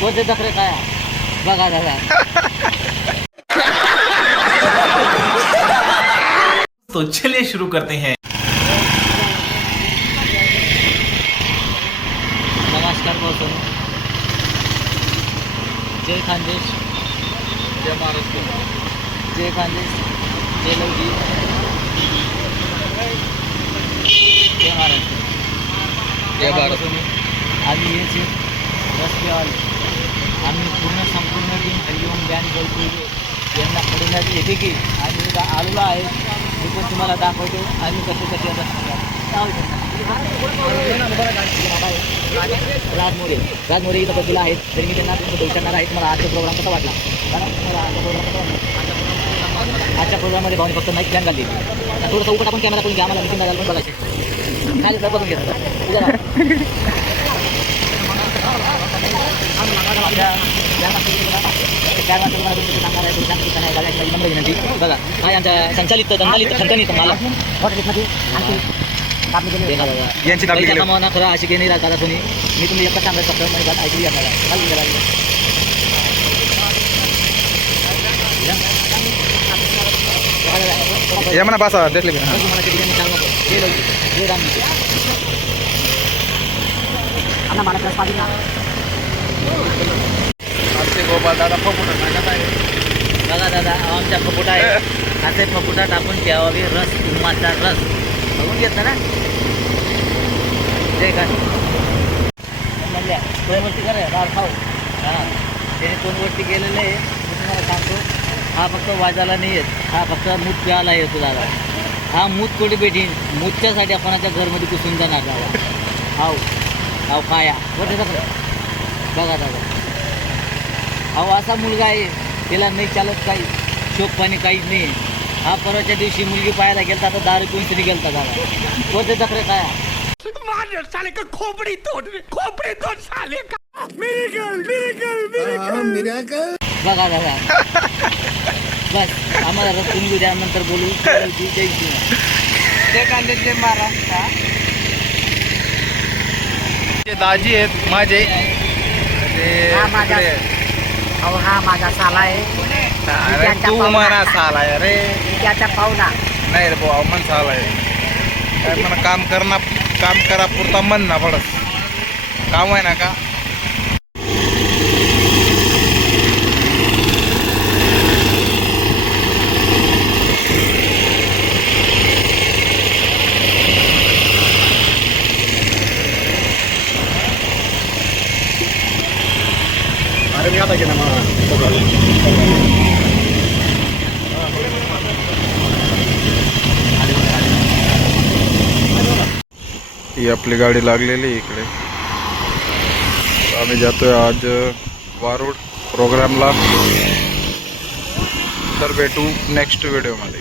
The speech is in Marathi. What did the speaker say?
कोणते दखरे काय बघा दादा. तो चलिए शुरू करते हैं. नमस्कार बोलतो. जय खानदेश, जय महाराष्ट्र. जय खानदेश, जय लवजी, जय महाराष्ट्र. जय भारत. आम्ही याचे रस्ते आम्ही संपूर्ण टीम हरिओम बँड बोलतो यांना कडवण्यात येते की आम्ही आलेलो आहे. मी पण तुम्हाला दाखवतो आम्ही कसे आता राजमोरे इथं बसलेला आहेत. तरी मी त्यांना विचारणार आहे तुम्हाला आजचा प्रोग्राम कसा वाटला. कारण तुम्हाला आजच्या प्रोग्राममध्ये भावने फक्त नाईट प्लॅन घालली. थोडंसं उघड आपण कॅमेरा करून घ्या. आम्हाला मिटिंग घालायला पण बघायचे खाली सर बघून घेतात. बघा काय आमच्या संचालित खंडणीत मला यांची कामावना खरं अशी काही नाही राहतात कोणी. मी तुम्ही एकच सांगायचं फक्त म्हणजे ऐकली या म्हणा बसा देखले मी. तुम्हाला किती सांगा मला त्रास पाहिजे ना. गोपाल दादा फपुटा सांगत आहे. बघा दादा आमच्या फपुटा आहे. असे फपुटा टाकून प्यावावे रस उन्माचा रस बघून घेतला ना. जय का म्हणल्या 2 वर्षी करे रार खाऊ. हां त्याने 2 वर्षी गेलेले आहे. मी तुम्हाला सांगतो हा फक्त वाजायला नाही येत. हा फक्त मूत प्यायला येतो दादा. हा मूत कुठे भेटीन. मूतच्यासाठी आपणाच्या घरमध्ये घुसून जाणार दादा. हाव खाया बरं बघा दादा. अहो असा मुलगा आहे त्याला नाही चालत काही शोक पाणी काहीच नाही. हा परवाच्या दिवशी मुलगी पाहायला गेलता तर दारू पिऊन तरी गेलता दादा. कोणते दखरे काय साले का खोपड़ी तोड़ साले का. बघा दादा. बस आम्हाला रस तुम्ही द्यानंतर बोलू. जय खानदेश, जय महाराष्ट्र. दाजी आहेत माझे. अहो हा माझा साला आहे. तू म्हणा साला आहे रे. त्याचा पाहुणा नाही रे भाऊ मन साला आहे. काय म्हणा काम करा पुरता मन ना पडत काम आहे ना का. ही आपली गाडी लागलेली इकडे. आम्ही जातोय आज वारूड प्रोग्रामला. तर भेटू नेक्स्ट व्हिडिओमध्ये.